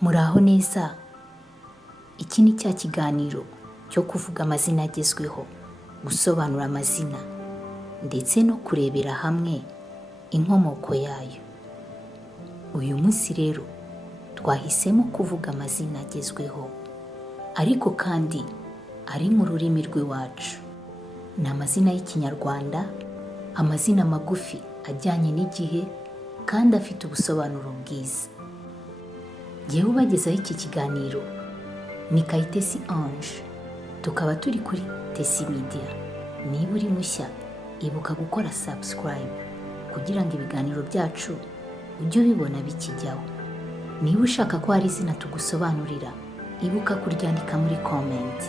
Muraho neza, iki ni cya kiganiro cyo kuvuga amazina agezweho, gusobanura amazina ndetse no kurebera hamwe inkomoko yayo. Uyu munsi rero twahisemo kuvuga amazina agezweho ariko kandi ari mu rurimi rw'iwacu. Ni amazina y'Ikinyarwanda, amazina magufi ajyanye n'igihe kandi afite ubusobanuro bwiza. Jyewe ubagezaho iki kiganiro ni Kayitesi Ange, tukaba turi kuri Tesi Media. Niba uri mushya, ibuka gukora subscribe kugira ngo ibiganiro byacu ujye ubibona bikijyaho. Niba ushaka ko hari izina tugusobanurira, ibuka kuryandika muri comment.